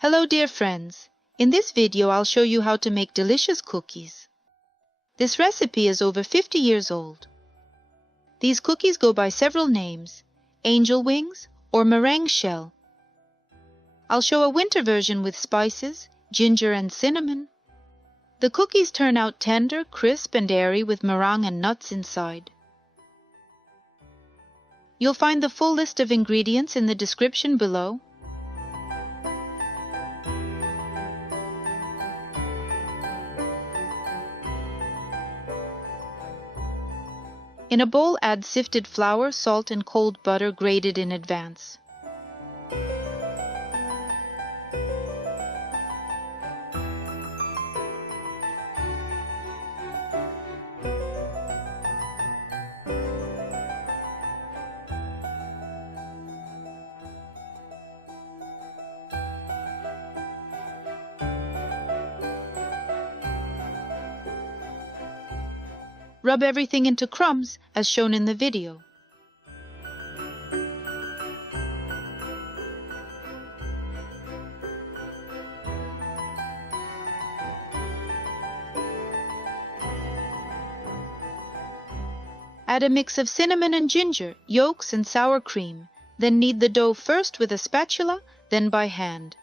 Hello dear friends, in this video I'll show you how to make delicious cookies. This recipe is over 50 years old. These cookies go by several names, angel wings or meringue shell. I'll show a winter version with spices, ginger and cinnamon. The cookies turn out tender, crisp and airy with meringue and nuts inside. You'll find the full list of ingredients in the description below. In a bowl, add sifted flour, salt and cold butter grated in advance. Rub everything into crumbs as shown in the video. Add a mix of cinnamon and ginger, yolks and sour cream. Then knead the dough first with a spatula, then by hand.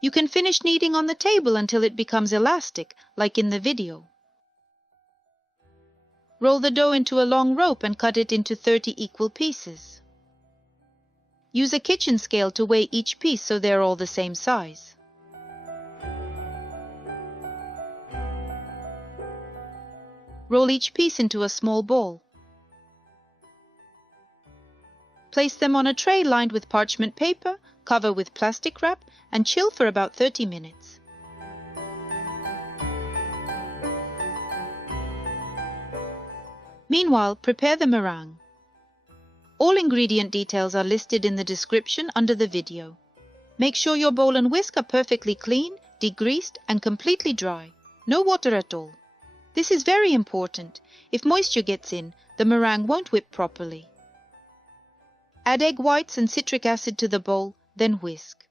You can finish kneading on the table until it becomes elastic, like in the video. Roll the dough into a long rope and cut it into 30 equal pieces. Use a kitchen scale to weigh each piece so they're all the same size. Roll each piece into a small ball. Place them on a tray lined with parchment paper, cover with plastic wrap, and chill for about 30 minutes. Meanwhile, prepare the meringue. All ingredient details are listed in the description under the video. Make sure your bowl and whisk are perfectly clean, degreased, and completely dry. No water at all. This is very important. If moisture gets in, the meringue won't whip properly. Add egg whites and citric acid to the bowl, then whisk.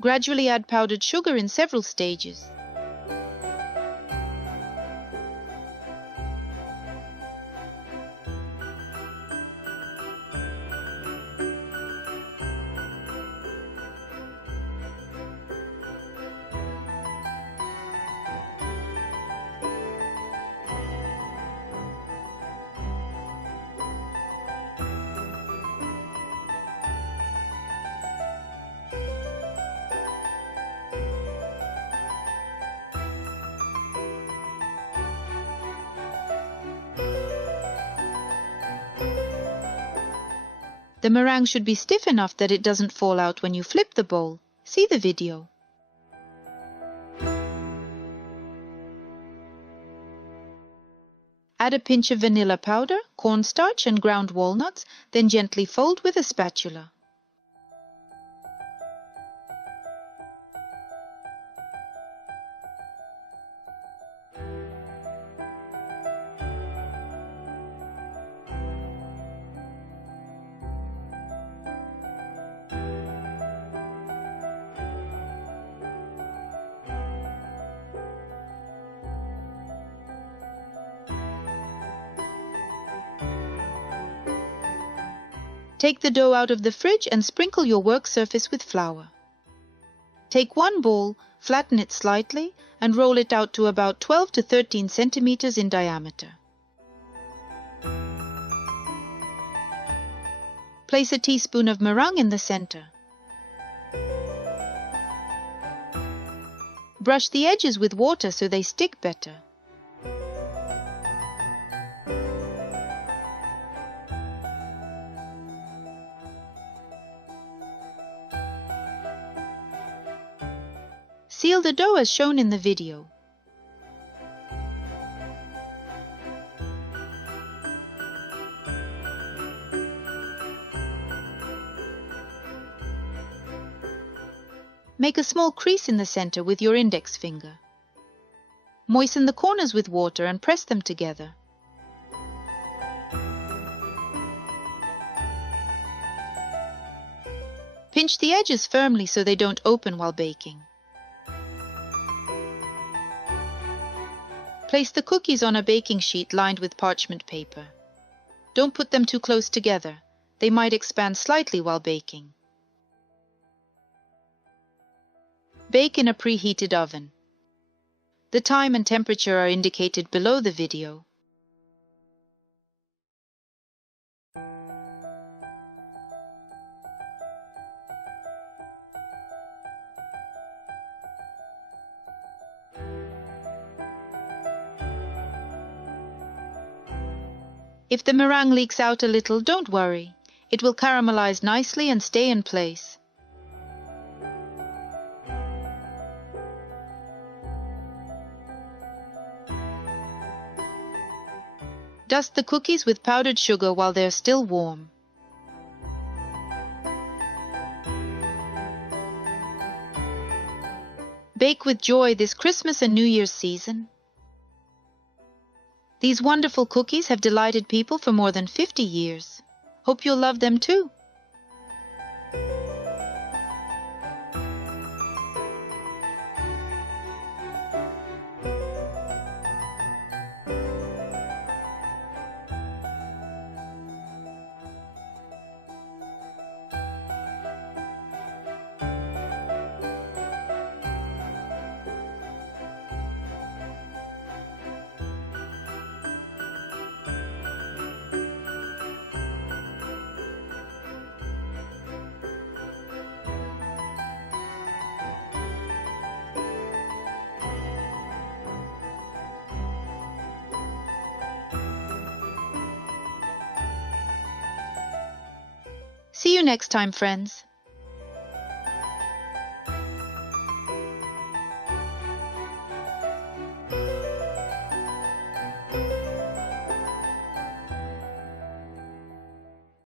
Gradually add powdered sugar in several stages. The meringue should be stiff enough that it doesn't fall out when you flip the bowl. See the video. Add a pinch of vanilla powder, cornstarch and ground walnuts, then gently fold with a spatula. Take the dough out of the fridge and sprinkle your work surface with flour. Take one ball, flatten it slightly, and roll it out to about 12 to 13 centimeters in diameter. Place a teaspoon of meringue in the center. Brush the edges with water so they stick better. Seal the dough as shown in the video. Make a small crease in the center with your index finger. Moisten the corners with water and press them together. Pinch the edges firmly so they don't open while baking. Place the cookies on a baking sheet lined with parchment paper. Don't put them too close together. They might expand slightly while baking. Bake in a preheated oven. The time and temperature are indicated below the video. If the meringue leaks out a little, don't worry. It will caramelize nicely and stay in place. Dust the cookies with powdered sugar while they're still warm. Bake with joy this Christmas and New Year's season. These wonderful cookies have delighted people for more than 50 years. Hope you'll love them too. See you next time, friends.